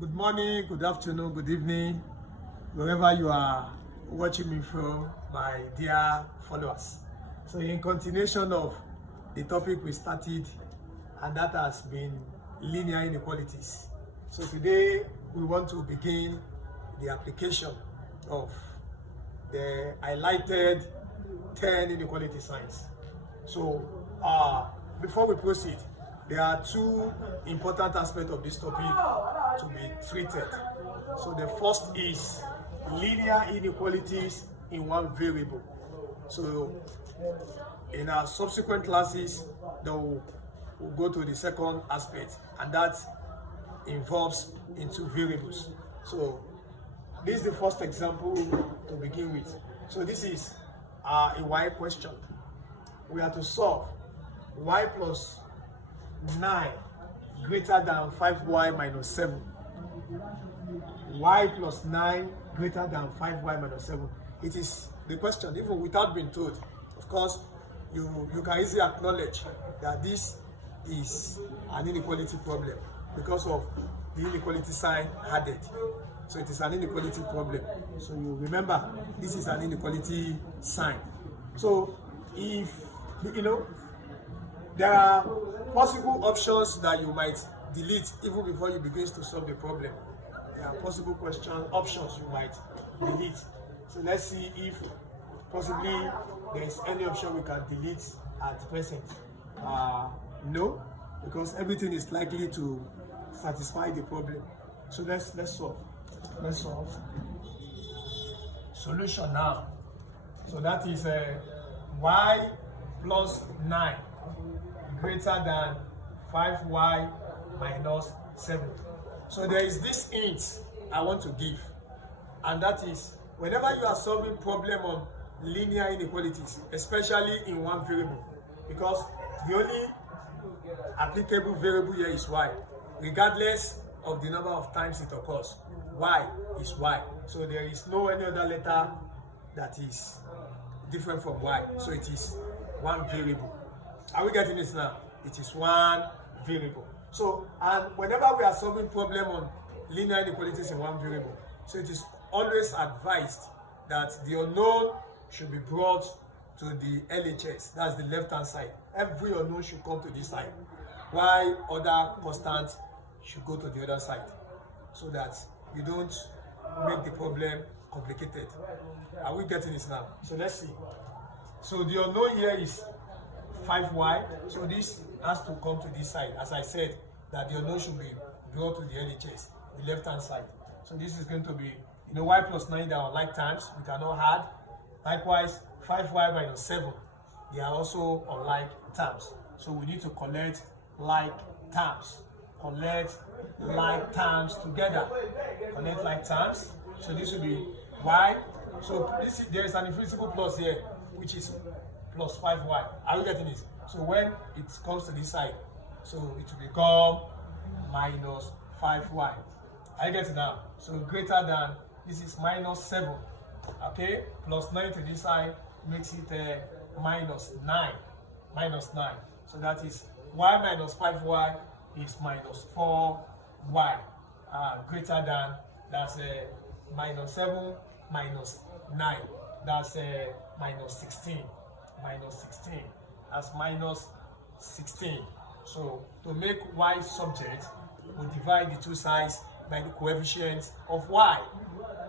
Good morning, good afternoon, good evening, wherever you are watching me from, my dear followers. So in continuation of the topic we started, and that has been linear inequalities. So today we want to begin the application of the highlighted 10 inequality signs. So before we proceed, there are two important aspects of this topic to be treated. So the first is linear inequalities in one variable. So in our subsequent classes, we'll go to the second aspect, and that involves into variables. So this is the first example to begin with. So this is a y question. We have to solve y plus 9 greater than 5y minus 7. Y plus 9 greater than 5y minus 7. It is the question, even without being told. Of course, you can easily acknowledge that this is an inequality problem because of the inequality sign added. So it is an inequality problem. So you remember, this is an inequality sign. So if, there are possible options that you might delete even before you begin to solve the problem. There are possible options you might delete. So let's see if possibly there is any option we can delete at present. No, because everything is likely to satisfy the problem. So let's solve. Let's solve. Solution now. So that is y plus 9 greater than 5y minus 7. So there is this hint I want to give, and that is whenever you are solving problem on linear inequalities, especially in one variable, because the only applicable variable here is y, regardless of the number of times it occurs. Y is y, so there is no any other letter that is different from y, so it is one variable. Are we getting this now? It is one variable. So, and whenever we are solving problem on linear inequalities in one variable, so it is always advised that the unknown should be brought to the LHS, that's the left hand side. Every unknown should come to this side, while other constants should go to the other side, so that you don't make the problem complicated. Are we getting this now? So let's see. So the unknown here is 5y, so this has to come to this side. As I said, that the unknown should be brought to the LHS, the left hand side. So this is going to be, y plus 9, they are like terms, we cannot add. Likewise, 5y minus 7, they are also unlike terms. So we need to collect like terms. Collect like terms together. Collect like terms. So this will be y. So there is an invisible plus here, which is plus 5y. Are you getting it? So when it comes to this side, so it will become minus 5y. Are you getting it now? So greater than, this is minus 7. Okay? Plus 9 to this side makes it minus 9. Minus 9. So that is y minus 5y is minus 4y. Greater than, that's minus 7 minus 9. That's minus 16. Minus 16. That's minus 16. So to make y subject, we divide the two sides by the coefficient of y.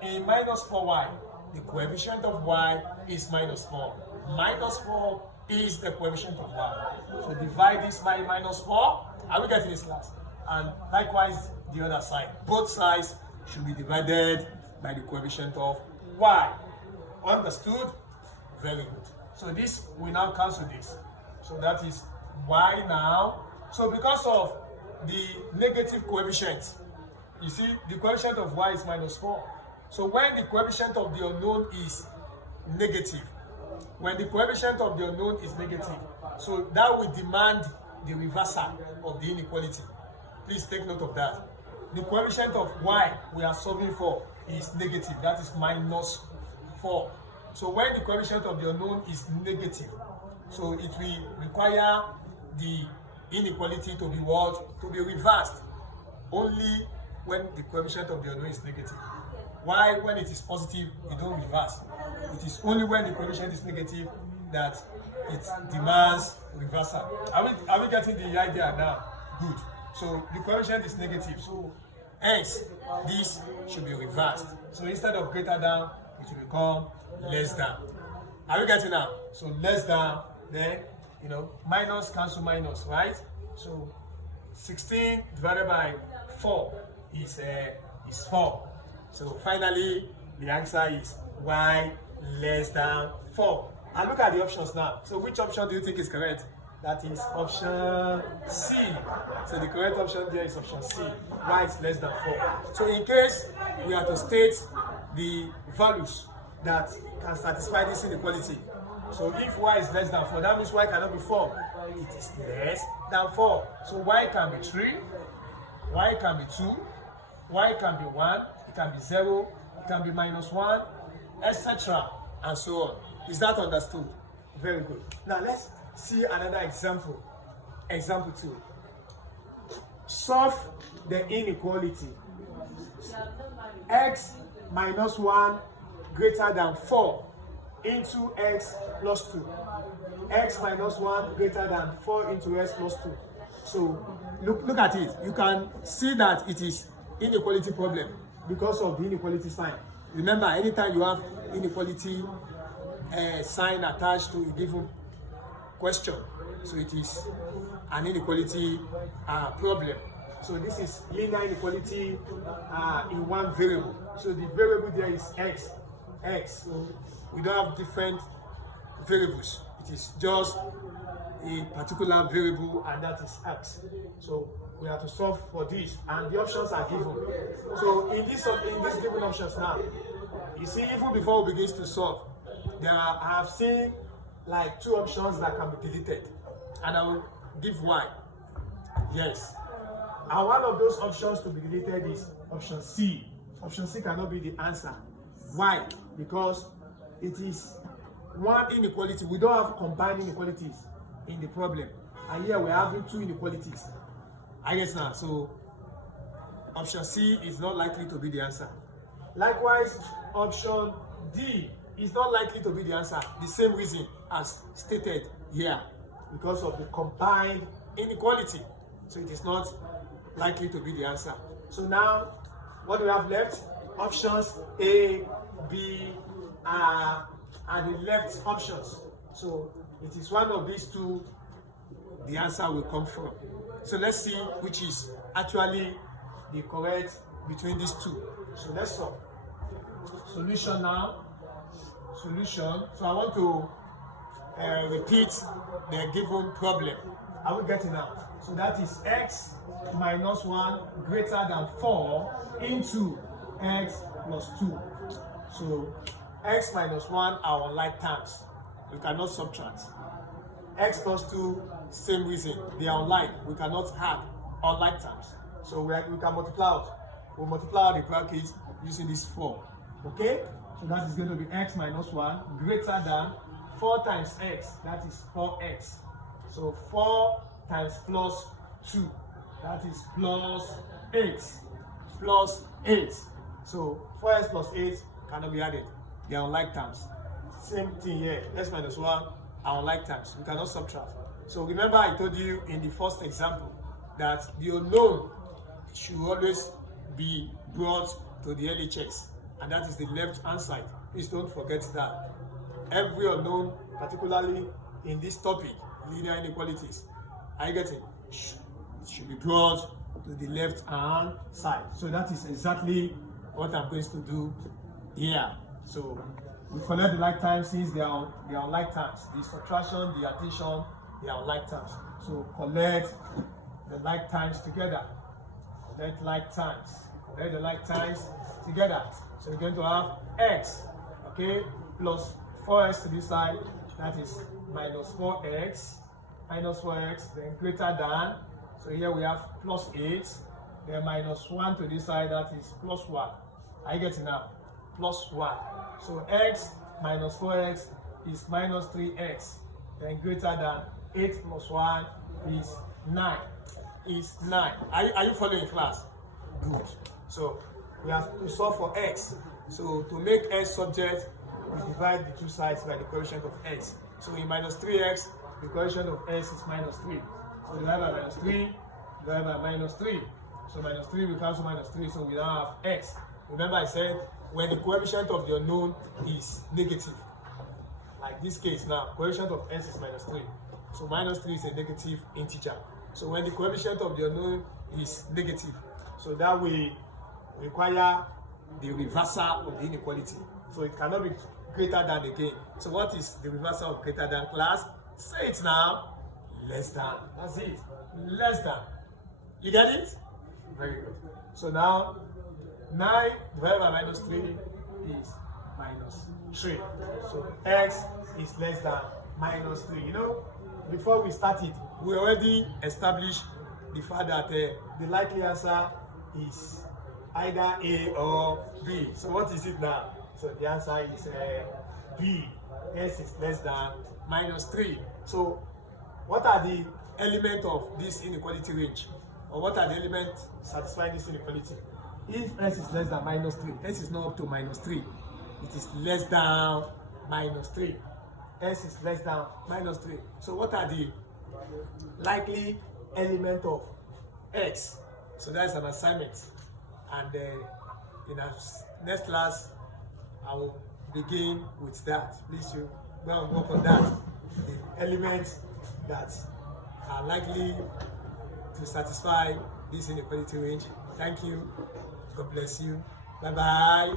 In minus 4y, the coefficient of y is minus 4. Minus 4 is the coefficient of y. So divide this by minus 4. Are we getting this class? And likewise, the other side. Both sides should be divided by the coefficient of y. Understood? Very good. So this, we now cancel this. So that is y now. So because of the negative coefficient, you see, the coefficient of y is minus 4. So when the coefficient of the unknown is negative, so that will demand the reversal of the inequality. Please take note of that. The coefficient of y we are solving for is negative, that is minus 4. So when the coefficient of the unknown is negative, so it will require the inequality to be what? To be reversed. Only when the coefficient of the unknown is negative. Why, when it is positive, you don't reverse. It is only when the coefficient is negative that it demands reversal. Are we getting the idea now? Good. So the coefficient is negative. So hence, this should be reversed. So instead of greater than, it will become less than. Are we getting now? So less than, then, minus cancel minus, right? So 16 divided by 4 is 4. So finally, the answer is y less than 4. And look at the options now. So which option do you think is correct? That is option C. So the correct option there is option C. Y is less than 4. So in case we have to state the values that can satisfy this inequality. So if y is less than 4, that means y cannot be 4. It is less than 4. So y can be 3, y can be 2, y can be 1, it can be 0, it can be -1, etc. and so on. Is that understood? Very good. Now let's see another example. Example 2. Solve the inequality. X minus 1 greater than 4 into x plus 2. X minus 1 greater than 4 into x plus 2. So look at it. You can see that it is inequality problem because of the inequality sign. Remember, anytime you have inequality sign attached to a given question, so it is an inequality problem. So this is linear inequality in one variable. So the variable there is x. So we don't have different variables. It is just a particular variable, and that is x. So we have to solve for this, and the options are given. So in this given options now, you see, even before we begin to solve, I have seen like 2 options that can be deleted, and I will give why. Yes, and one of those options to be deleted is option C. Option C cannot be the answer. Why? Because it is one inequality. We don't have combined inequalities in the problem, and here we're having 2 inequalities. I guess now, so option C is not likely to be the answer. Likewise, option D is not likely to be the answer. The same reason as stated here, because of the combined inequality. So it is not likely to be the answer. So now, what do we have left? Options A, B, are the left options. So it is one of these 2 the answer will come from. So let's see which is actually the correct between these 2. So let's solve. Solution now. Solution. So I want to repeat the given problem. Are we getting now? So that is x minus 1 greater than 4 into x plus 2. So x minus 1 are unlike terms. We cannot subtract. X plus 2, same reason. They are unlike. We cannot add unlike terms. So we can multiply out. We'll multiply out the brackets using this 4. Okay? So that is going to be x minus 1 greater than 4 times x. That is 4x. So 4 times plus 2. That is plus 8. Plus 8. So 4x plus 8 cannot be added. They are unlike terms. Same thing here. X minus 1 are unlike terms. We cannot subtract. So remember, I told you in the first example that the unknown should always be brought to the LHS, and that is the left hand side. Please don't forget that. Every unknown, particularly in this topic, linear inequalities, I get it, should be brought to the left hand side. So that is exactly what I'm going to do here. So we collect the like terms since they are like terms. The subtraction, the addition, they are like terms. So collect the like terms together. Collect like terms. Collect the like terms together. So we're going to have x, okay, plus 4x to this side. That is minus 4x. Minus 4x, then greater than. So here we have plus 8. Then minus 1 to this side. That is plus 1. I get it now. Plus 1. So x minus 4x is minus 3x. Then greater than 8 plus 1 is 9. Is 9. Are you following class? Good. So we have to solve for x. So to make x subject, we divide the two sides by the coefficient of x. So in minus 3x, the coefficient of x is minus 3. So divide by minus 3, divide by minus 3. So minus 3 will cancel minus 3, so we now have x. Remember I said when the coefficient of the unknown is negative, like this case now, coefficient of x is minus 3. So minus 3 is a negative integer. So when the coefficient of the unknown is negative, so that will require the reversal of the inequality. So it cannot be greater than again. So what is the reversal of greater than, class? Say it now. Less than. That's it. Less than. You get it? Very good. So now 9 divided by minus 3 is minus 3. So x is less than minus 3. You know, before we started, we already established the fact that the likely answer is either A or B. So what is it now? So the answer is B. S is less than minus 3. So what are the elements of this inequality range? Or what are the elements satisfying this inequality? If S is less than minus 3, S is not up to minus 3. It is less than minus 3. S is less than minus 3. So what are the likely element of X? So that's an assignment. And in our next class, I will begin with that. Please, you go and work on that. The elements that are likely to satisfy this inequality range. Thank you. God bless you. Bye-bye.